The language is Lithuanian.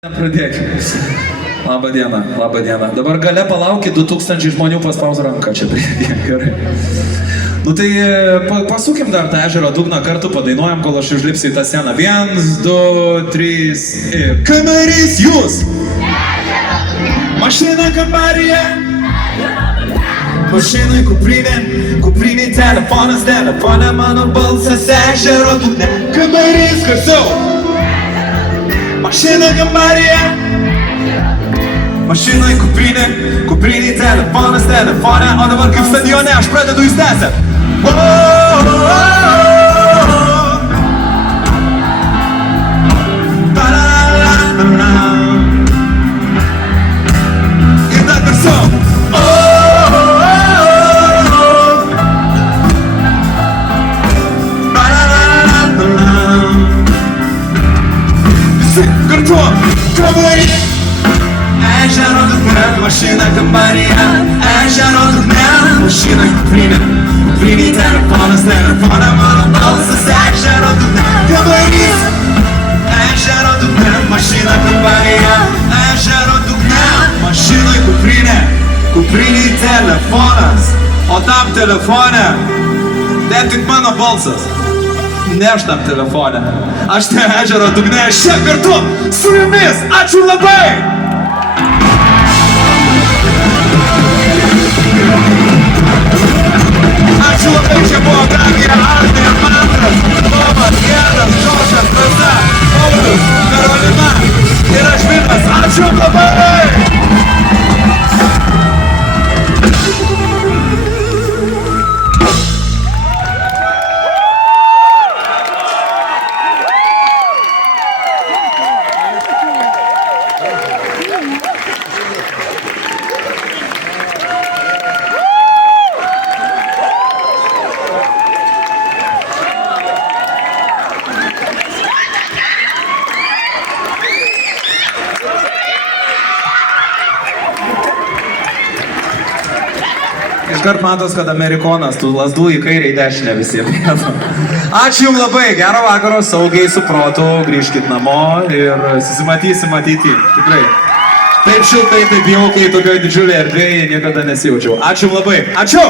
Pradėkime. Labą dieną, labą dieną. Dabar gale palaukit, 2000 žmonių paspaus ranką čia prie. Gerai. Nu tai pasukim dar tą ežero dugną kartu, padainuojam, kol aš užlipsiu į tą sceną. 1, 2, 3 ir... Kamerys jūs! Mašina kambaryje! Mašinai kuprinė telefonas, telefone mano balsas ežero dugne. Kamerys garsiau! Mašina kambaryje, mašinai kuprinė telefonas, telefone, o dabar kaip stadione aš pradedu jūs tęsę. Ir dar garsiau. Kartu, kambaryje, ežero dugne, mašina kambaryje, ežero dugne, mašina kuprinė telefonas, telefone mano balsas ežero dugne, kambarys, ežero dugne, mašina kambaryje, ežero dugne, mašinai kuprinė telefonas, o tam telefone, ne tik mano balsas. Ne aš tam telefone, aš te ežero dugne, čia kartu su jumis, ačiū labai! Ačiū labai, čia buvo Gabija, Artė, Mantras, Tomas, Gedas, Džošas, Rasa, Paulius, Karolina ir aš Vinas, ačiū labai! Iškart matos, kad amerikonas, tu lasdų į kairę į dešinę visiems. Ačiū jums labai, gero vakaro, saugiai, su protu, grįžkit namo ir susimatysim ateity. Tikrai. Taip šiltai, taip jaukiai, tokioj didžiulėje erdvėje niekada nesijaučiau. Ačiū jums labai. Ačiū!